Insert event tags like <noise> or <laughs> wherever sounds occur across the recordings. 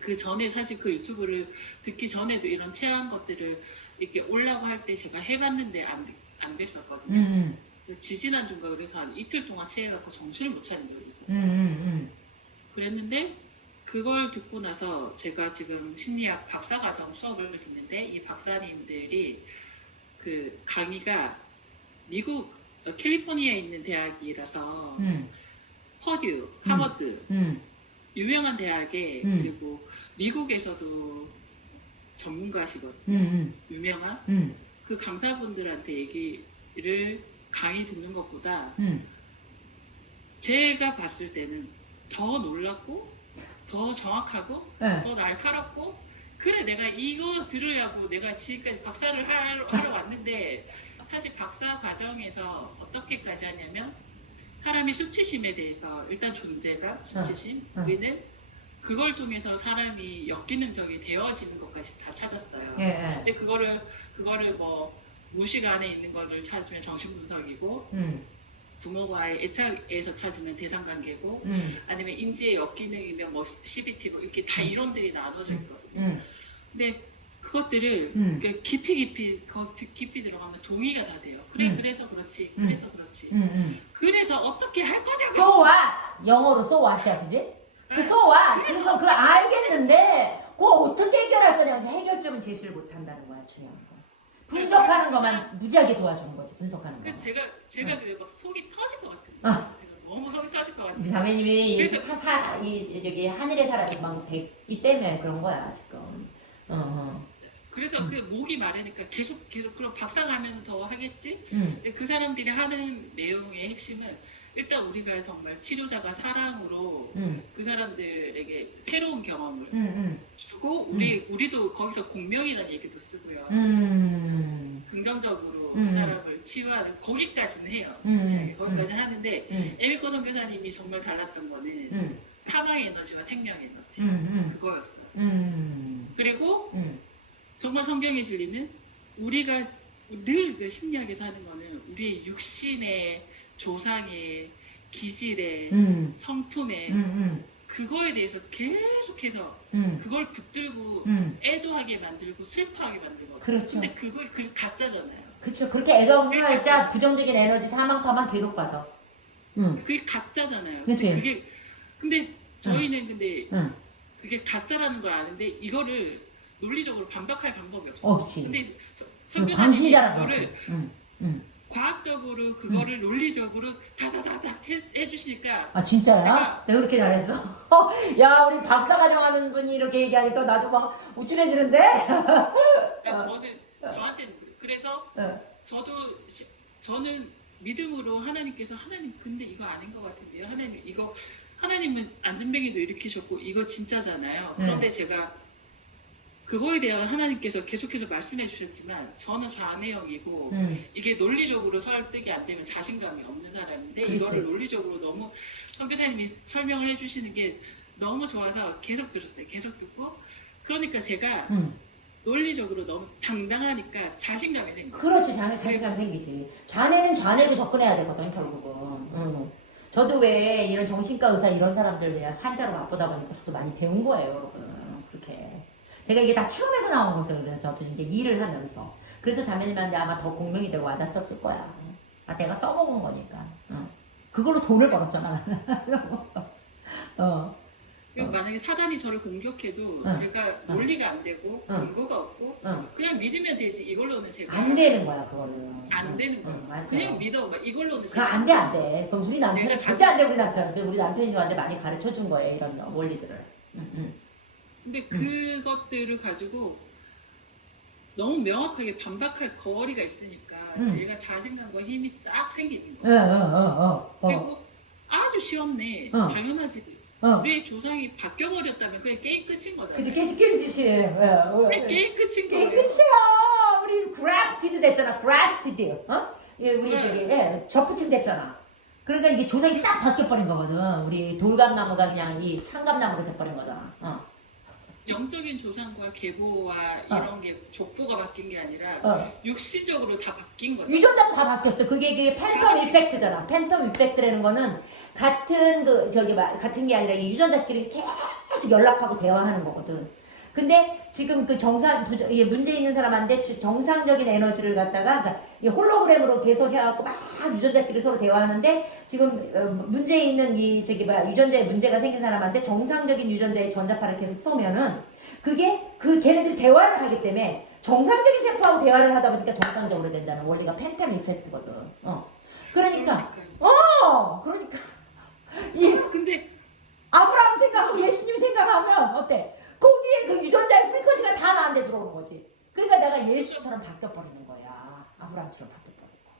그 전에 사실 그 유튜브를 듣기 전에도 이런 체한 것들을 이렇게 올라고 할 때 제가 해봤는데 안, 돼- 안 됐었거든요. 음, 그 지지난주인가 그래서 한 이틀 동안 체해갖고 정신을 못 차린 적이 음, 있었어요. 음, 음. 그랬는데 그걸 듣고 나서 제가 지금 심리학 박사과정 수업을 듣는데 이 박사님들이 그 강의가 미국 어, 캘리포니아에 있는 대학이라서 음, 퍼듀, 하버드 음, 유명한 대학에 음. 그리고 미국에서도 전문가시거든요. 음, 유명한 음, 그 강사분들한테 얘기를 강의 듣는 것보다 음. 제가 봤을 때는 더 놀랍고 더 정확하고 네. 더 날카롭고 그래 내가 이거 들으려고 내가 지금까지 박사를 하러, 하러 왔는데 사실 박사 과정에서 어떻게까지 하냐면 사람이 수치심에 대해서 일단 존재감, 수치심 어. 우리는 그걸 통해서 사람이 역기능적이 되어지는 것까지 다 찾았어요. 예, 예. 근데 그거를 그거를 뭐 무식 안에 있는 거를 찾으면 정신분석이고 음, 부모와의 애착에서 찾으면 대상관계고 음, 아니면 인지의 역기능이면 뭐 CBT 뭐 이렇게 다 음. 이론들이 나눠져 있거든요. 음, 근데 그것들을 음. 그 깊이 깊이 거- 깊이 들어가면 동의가 다 돼요. 그래 음. 그래서 그렇지 음. 그래서 그렇지. 음, 음. 그래서 어떻게 할 거냐고. What? 영어로 what이야, 그지? 그 so what? 그래서 그 알겠는데, 그거 어떻게 해결할 거냐? 해결점은 제시를 못 한다는 거야, 중요한 거. 분석하는 것만 무지하게 도와주는 거지, 분석하는 거. 제가 제가 그래 막 속이 터질 것 같아요. 아. 너무 속이 터질 것. 이제 자매님이 사사 이 저기 하늘의 사람이 막 됐기 때문에 그런 거야 지금. 어, 어. 그래서 음. 그 목이 마르니까 계속 계속 그럼 박사 가면 더 하겠지. 음, 근데 그 사람들이 하는 내용의 핵심은 일단 우리가 정말 치료자가 사랑으로 음, 그 사람들에게 새로운 경험을 음, 음, 주고 우리 우리도 거기서 공명이라는 얘기도 쓰고요. 음, 긍정적으로 음. 그 사람을 치유하는 거기까지는 해요. 음, 거기까지 하는데 음, 에미코 선교사님이 정말 달랐던 거는 음, 사망의 에너지와 생명 에너지 음, 그거였어요. 음, 그리고 음, 정말 성경의 진리는 우리가 늘 그 심리학에서 하는 거는 우리의 육신의 조상의 기질의 음, 성품의 음, 그거에 대해서 계속해서 음, 그걸 붙들고 음. 애도하게 만들고 슬퍼하게 만들고 그렇죠. 근데 그걸 그 가짜잖아요. 그렇죠. 그렇게 애정살자 부정적인 에너지 사망파만 계속 받아. 음, 그게 가짜잖아요. 근데 그게 근데 저희는 근데 음, 그게 가짜라는 걸 아는데 이거를 논리적으로 반박할 방법이 없어요. 없지. 근데 서- 음, 선교사님이 광신자라는 거지. 그거를 음, 음. 과학적으로 그거를 논리적으로 다다다다 해, 해주시니까 아 진짜야? 내가 그렇게 잘했어? <laughs> 야 우리 박사 과정 하는 분이 이렇게 얘기하니까 나도 막 우쭐해지는데? <laughs> 그러니까 저는 저한테는 그래요. 그래서 어. 저도 시- 저는 믿음으로 하나님께서 하나님 근데 이거 아닌 것 같은데요. 하나님 이거 하나님은 안전뱅이도 일으키셨고 이거 진짜잖아요. 네. 그런데 제가 그거에 대한 하나님께서 계속해서 말씀해 주셨지만 저는 좌뇌형이고 음, 이게 논리적으로 설득이 안 되면 자신감이 없는 사람인데 그렇지. 이거를 논리적으로 너무 선교사님이 설명을 해 주시는 게 너무 좋아서 계속 들었어요. 계속 듣고 그러니까 제가 음. 논리적으로 너무 당당하니까 자신감이 생겨요. 그렇지 자네 자신감 생기지. 자네는 자네도 접근해야 되거든 결국은. 음. 저도 왜 이런 정신과 의사 이런 사람들 왜 환자로 맛보다 보니까 저도 많이 배운 거예요 여러분. 그렇게. 제가 이게 다 체험에서 나온 것을 그래서 저도 이제 일을 하면서 그래서 자매님한테 아마 더 공명이 되고 와닿았을 거야. 아 내가 써먹은 거니까. 응. 그걸로 돈을 벌었잖아. <laughs> 어. 그리고 만약에 사단이 저를 공격해도 응. 제가 응. 논리가 안 되고 응. 근거가 없고 응. 그냥 믿으면 되지 이걸로는 제가 안 되는 거야 그거는. 안 되는 거야. 응, 맞아. 그냥 믿어 막 이걸로는 그거 안 돼, 안 돼. 그럼 우리 남편은 내가 절대 안 돼, 우리. 근데 우리 남편이 저한테 많이 가르쳐 준 거예요, 이런 원리들을. 응, 응. 근데 그것들을 가지고 너무 명확하게 반박할 거리가 있으니까 응. 제가 자신감과 힘이 딱 생기는 응, 거예요. 응, 응, 응. 어, 그리고 아주 쉬웠네. 응. 당연하지. 어. 우리의 조상이 바뀌어버렸다면 그냥 게임 끝인 거잖아. 그치, 깨지, 깨지듯이. 왜, 그냥 왜. 게임 끝인 게임 거예요. 끝이야. 우리 그래프티드 됐잖아, 그래프티드. 어? 예, 우리 네. 저기, 예, 접붙임 됐잖아. 그러니까 이게 조상이 딱 바뀌어버린 거거든. 우리 돌감나무가 그냥 이 창감나무로 돼버린 거잖아. 어. 영적인 조상과 계보와 이런 게 족보가 바뀐 게 아니라 어. 육신적으로 다 바뀐 거죠. 유전자도 다 바뀌었어. 그게 그게 팬텀 이펙트잖아. 팬텀 이펙트라는 거는 같은 그 저기 마- 같은 게 아니라 이 유전자끼리 계속 연락하고 대화하는 거거든. 근데 지금 그 정상 이게 문제 있는 사람한테 주- 정상적인 에너지를 갖다가 그러니까 이 홀로그램으로 계속 해갖고 막 유전자끼리 서로 대화하는데 지금 어, 문제 있는 이 저기 뭐야 유전자에 문제가 생긴 사람한테 정상적인 유전자의 전자파를 계속 쏘면은 그게 그 걔네들이 대화를 하기 때문에 정상적인 세포하고 대화를 하다 보니까 정상적으로 된다는 원리가 펜타민 이펙트거든. 어. 그러니까 어 그러니까 이 근데 아브라함 생각하고 예수님 생각하면 어때? 거기에 그 유전자의 프리퀀시가 다 나한테 들어오는 거지. 그러니까 내가 예수처럼 바뀌어 버리는 거야. 아브라함처럼 바뀌어 버리고.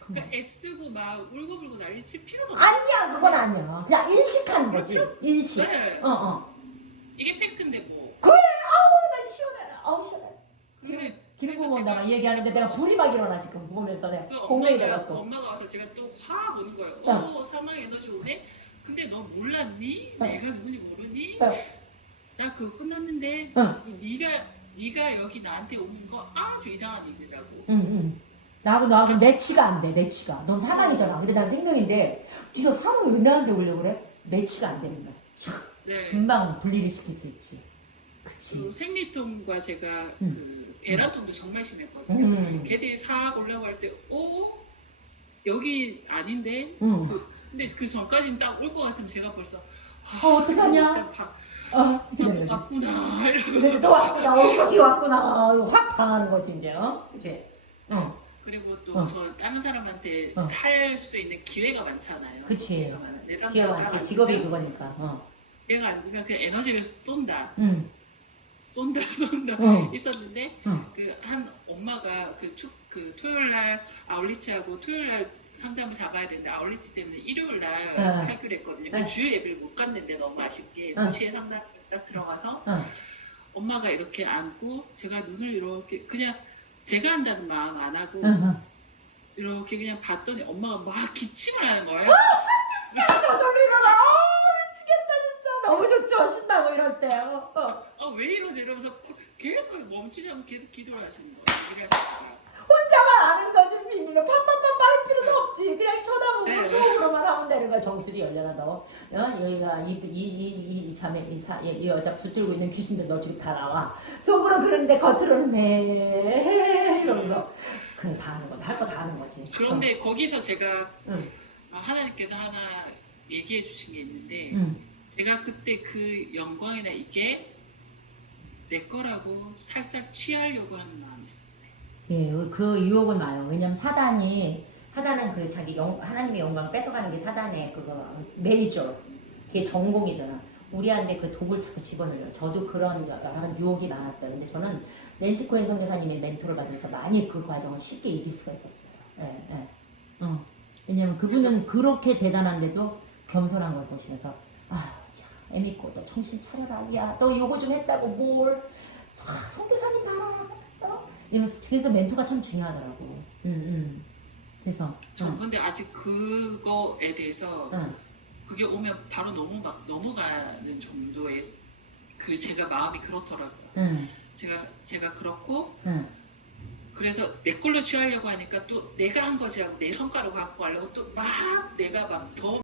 그러니까 애쓰고 막 울고불고 난리칠 필요가 없어. 아니야, 그건 아니야. 그냥 인식하는 거지. 인식. 네. 어, 어. 이게 팩트인데 뭐. 나 시원해라. 어우, 시원해. 그래. 김부모 온다가 얘기하는데 내가 불이 막 일어나 지금 보면서 내가 그 공명이 돼갖고. 엄마가 와서 제가 또 화가 오는 거예요. 어. 어, 사망 에너지 오네? 근데 너 몰랐니? 어. 내가 누군지 모르니? 어. 나 그거 끝났는데 어. 네가 네가 여기 나한테 오는 거 아주 이상한 일이라고. 응, 응. 나하고 너하고 매치가 안 돼, 매치가. 넌 사망이잖아. 근데 난 생명인데, 네가 사망을 왜 나한테 오려고 그래? 매치가 안 되는 거야. 촥, 네. 금방 분리를 시킬 수 있지. 그치. 그 생리통과 제가 음. 그 에라통도 정말 심했거든요. 음. 걔들이 싹 올라갈 때, 오 여기 아닌데. 응. 근데 그 전까지는 딱 올 것 같으면 제가 벌써 아, 어, 어떡하냐? 일단 바- 어, 아, 그래, 또 그래. 왔구나. 이러고. 그래서 또 왔구나. 올 것이 왔구나. 확 당하는 거지, 이제. 어? 그치? 응. 그리고 어. 또저 다른 사람한테 어. 할 수 있는 기회가 많잖아요. 그치. 기회가 많은데 다른 기회가 사람 많지. 안 직업이 그거니까. 어. 얘가 안 주면 그냥 에너지를 쏜다. 응. 쏜다, <laughs> 쏜다. 응. 있었는데 응. 그 한 엄마가 그, 축, 그 토요일 날 아울리치하고 토요일 날 상담을 잡아야 되는데 아울리치 때문에 일요일 날 응. 하기로 했거든요. 응. 그 주일 예배를 못 갔는데 너무 아쉽게 응. 2시에 상담 딱 들어가서 응. 엄마가 이렇게 안고 제가 눈을 이렇게 그냥 제가 한다는 마음 안 하고 응. 응. 이렇게 그냥 봤더니 엄마가 막 기침을 하는 거예요. 저절로 일어나. 아, 미치겠다, 진짜. 너무 좋죠. 신나고 이럴 때. 어. 어. 아 왜 이러지 이러면서 계속 멈추지 않고 계속 기도를 하시는 거예요. 혼자만 아는 거지, 비밀로. 팍팍팍팍 할 필요도 없지. 그냥 쳐다보고 네. 되는 거야. 정수리 열려라, 너. 어? 여기가 이, 이, 이, 이, 이 자매, 이, 사, 이, 이 여자 붙들고 있는 귀신들 너 지금 다 나와. 속으로 그러는데 겉으로는 네. 이러면서. 그냥 다 하는 거지. 할거 다 하는 거지. 그런데 거기서 제가 응. 아, 하나님께서 하나 얘기해 주신 게 있는데 응. 제가 그때 그 영광이나 이게 내 거라고 살짝 취하려고 하는 마음이 있었어요. 예, 그 유혹은 와요. 왜냐면 사단이 사단은 그 자기 영, 하나님의 영광을 뺏어가는 게 사단의 그거 메이저, 그게 전공이잖아. 우리한테 그 독을 자꾸 집어넣어요. 저도 그런 여러 가지 유혹이 많았어요. 근데 저는 낸시 코엔 선교사님의 멘토를 받으면서 많이 그 과정을 쉽게 이길 수가 있었어요. 예, 예. 어. 왜냐면 그분은 그렇게 대단한데도 겸손한 걸 보시면서 아, 야, 애미꼬 너 정신 차려라. 야, 너 요거 좀 했다고 뭘? 아, 선교사님 나라. 어? 이러면서 그래서 멘토가 참 중요하더라고. 음, 음. 그래서 전 응, 근데 아직 그거에 대해서 응, 그게 오면 바로 넘어가, 넘어가는 정도의 그 제가 마음이 그렇더라고요. 응, 제가 제가 그렇고 응. 그래서 내 걸로 취하려고 하니까 또 내가 한 거지 하고 내 성과로 갖고 가려고 또 막 내가 막더